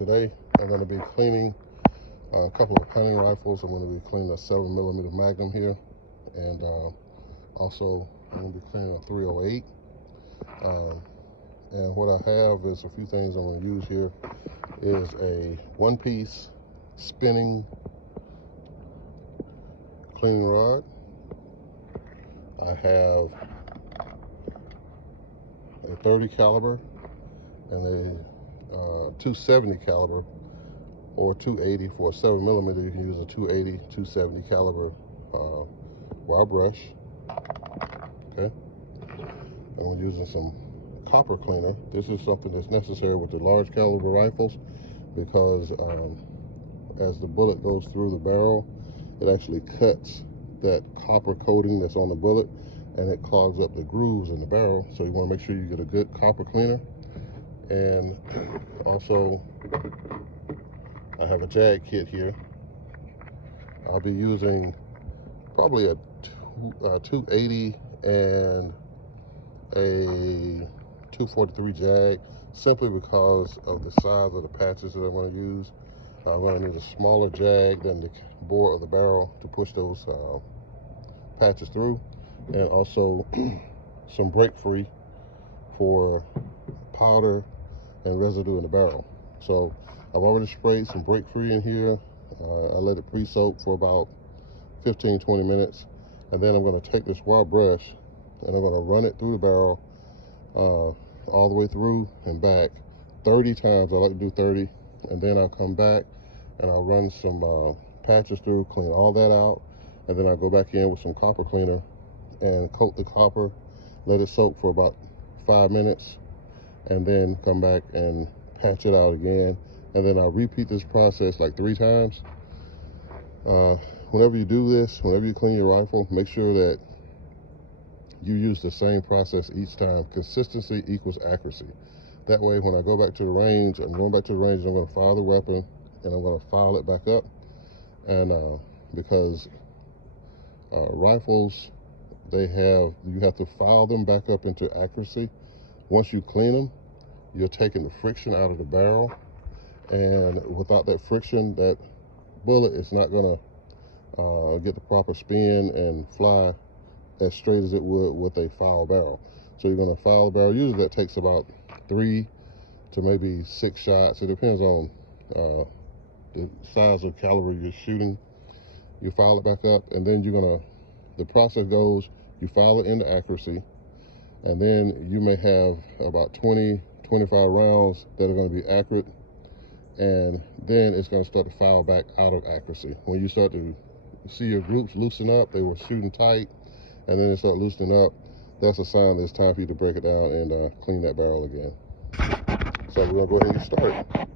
Today I'm going to be cleaning a couple of hunting rifles. I'm going to be cleaning a 7mm Magnum here, and also I'm going to be cleaning a 308. And what I have is a few things I'm going to use here. Is a one-piece spinning cleaning rod. I have a 30 caliber and a 270 caliber, or 280 for a 7mm. You can use a 280, 270 caliber wire brush. Okay, and we're using some copper cleaner. This is something that's necessary with the large caliber rifles because as the bullet goes through the barrel, it actually cuts that copper coating that's on the bullet, and it clogs up the grooves in the barrel. So you want to make sure you get a good copper cleaner. And also, I have a Jag kit here. I'll be using probably a 280 and a 243 Jag, simply because of the size of the patches that I'm going to use. I'm going to need a smaller Jag than the bore of the barrel to push those patches through, and also some break free for powder and residue in the barrel. So I've already sprayed some break free in here. I let it pre-soak for about 15-20 minutes, and then I'm going to take this wire brush and I'm going to run it through the barrel all the way through and back 30 times. I like to do 30, and then I'll come back and I'll run some patches through, clean all that out, and then I'll go back in with some copper cleaner and coat the copper, let it soak for about 5 minutes, and then come back and patch it out again. And then I'll repeat this process like 3 times. Whenever you do this, whenever you clean your rifle, make sure that you use the same process each time. Consistency equals accuracy. That way, when I go back to the range, I'm going back to the range, I'm going to file the weapon, and I'm going to file it back up. And because rifles, you have to file them back up into accuracy. Once you clean them, you're taking the friction out of the barrel, and without that friction, that bullet is not going to get the proper spin and fly as straight as it would with a foul barrel. So you're going to foul the barrel. Usually that takes about 3 to maybe 6 shots. It depends on the size of caliber you're shooting. You foul it back up, and then the process goes, you foul it into accuracy, and then you may have about 20-25 rounds that are going to be accurate, and then it's going to start to foul back out of accuracy. When you start to see your groups loosen up, they were shooting tight, and then they start loosening up, that's a sign that it's time for you to break it down and clean that barrel again. So we're going to go ahead and get started.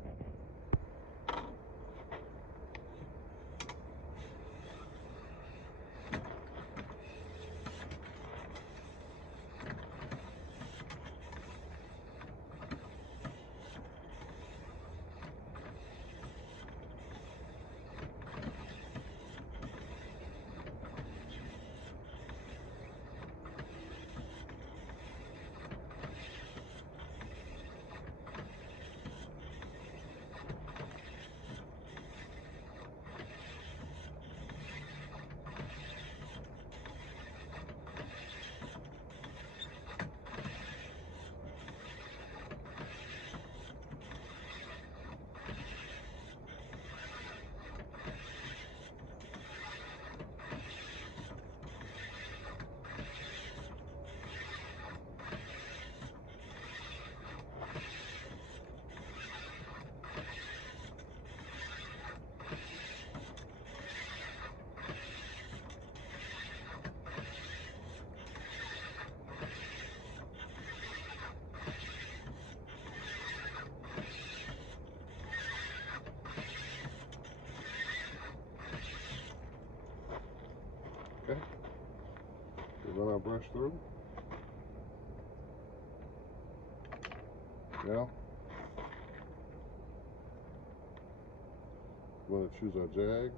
Okay, we run our brush through. Now, we're going to choose our Jag.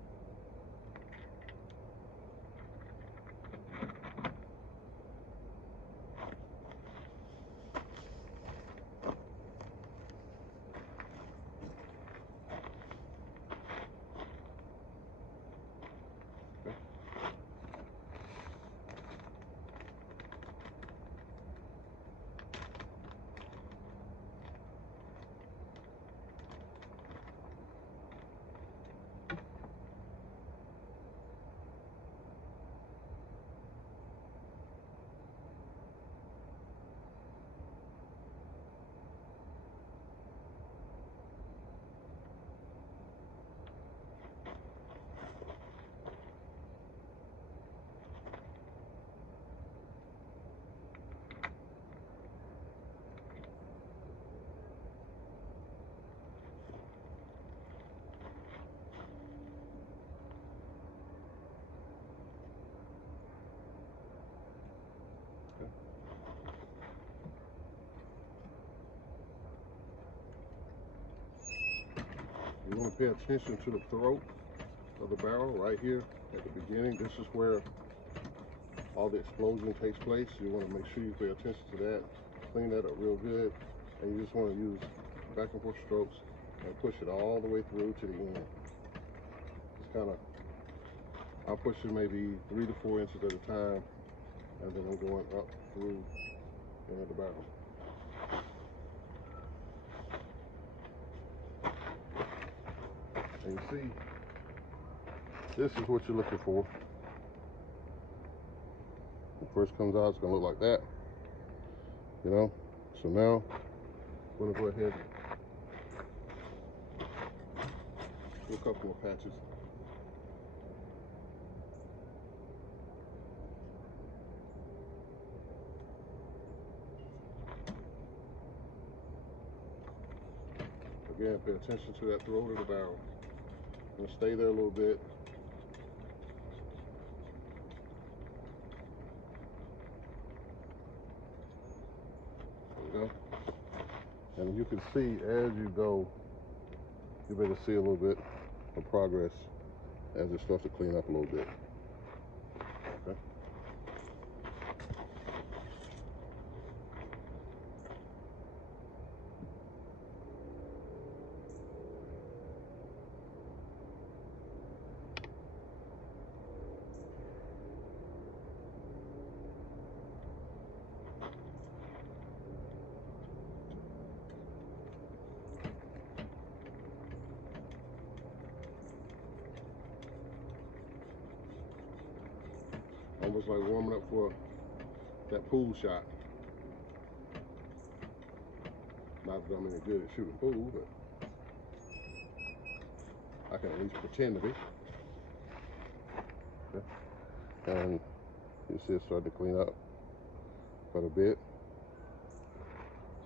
You want to pay attention to the throat of the barrel right here at the beginning. This is where all the explosion takes place. You want to make sure you pay attention to that. Clean that up real good, and you just want to use back and forth strokes and push it all the way through to the end. It's kind of, I'll push it maybe 3 to 4 inches at a time, and then I'm going up through the barrel. And you see, this is what you're looking for. When it first comes out, it's gonna look like that, you know. So now I'm gonna go ahead and do a couple more patches. Again, pay attention to that throat of the barrel. And stay there a little bit. There you go. And you can see as you go, you better see a little bit of progress as it starts to clean up a little bit. Okay. Almost like warming up for that pool shot. Not that I'm any good at shooting pool, but I can at least pretend to be. Okay. And you see it start to clean up quite a bit.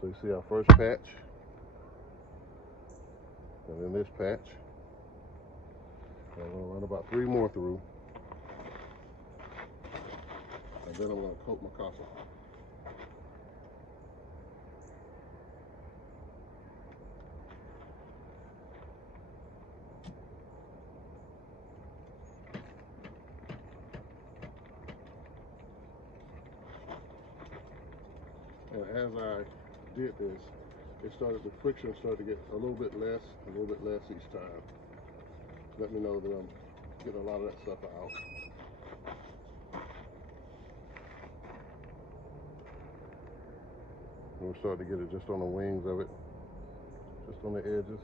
So you see our first patch, and then this patch. And I'm gonna run about 3 more through. And then I'm gonna coat my copper. And as I did this, the friction started to get a little bit less each time. Let me know that I'm getting a lot of that stuff out. And we'll start to get it just on the wings of it, just on the edges.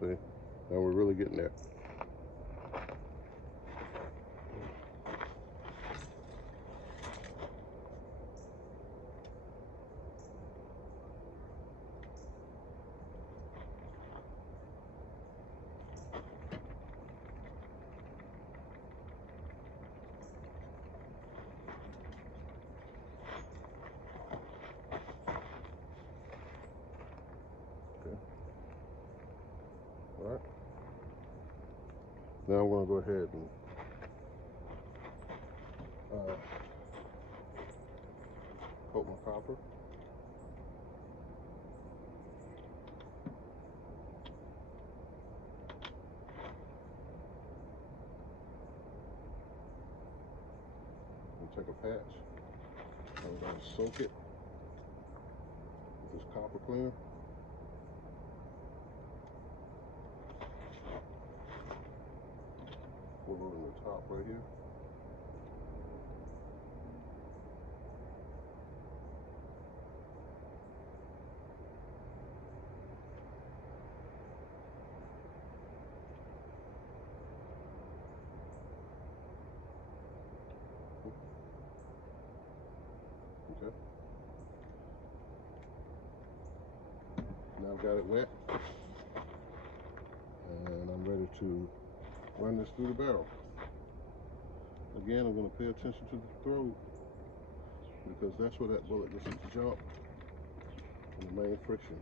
See, now we're really getting there. Okay. All right. Now I'm going to go ahead and coat my copper. And take a patch. I'm going to soak it with this copper cleaner. Put it in the top right here. Okay. Now I've got it wet, and I'm ready to run this through the barrel. Again, I'm going to pay attention to the throat, because that's where that bullet gets its jump and the main friction.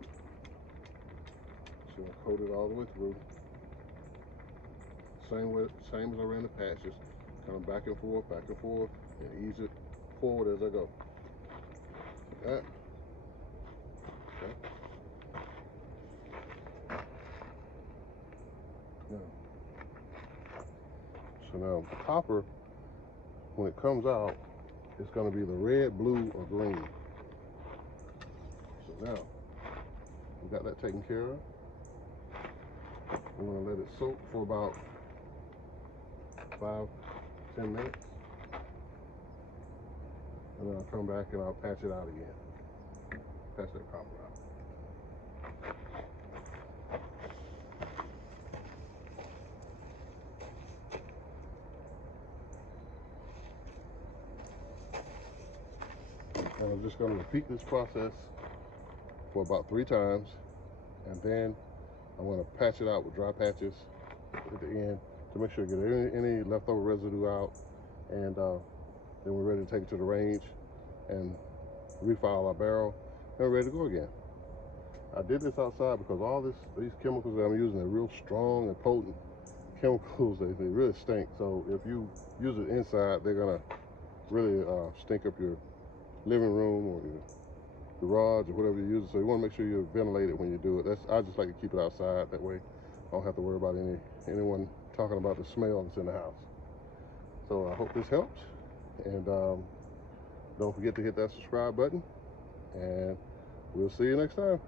So I coat it all the way through. Same as I ran the patches. Kind of back and forth, and ease it forward as I go. Like that. Okay. So now the copper, when it comes out, it's going to be the red, blue, or green. So now we got that taken care of. I'm going to let it soak for about 5-10 minutes, and then I'll come back and I'll patch it out again. Patch that copper out. And I'm just going to repeat this process for about 3 times, and then I'm going to patch it out with dry patches at the end to make sure to get any leftover residue out, and then we're ready to take it to the range and refile our barrel, and we're ready to go again. I did this outside because all these chemicals that I'm using are real strong and potent chemicals. They really stink. So if you use it inside, they're gonna really stink up your living room or your garage or whatever you're using. So you want to make sure you ventilate it when you do it. I just like to keep it outside. That way I don't have to worry about anyone talking about the smell that's in the house. So I hope this helps, and don't forget to hit that subscribe button, and we'll see you next time.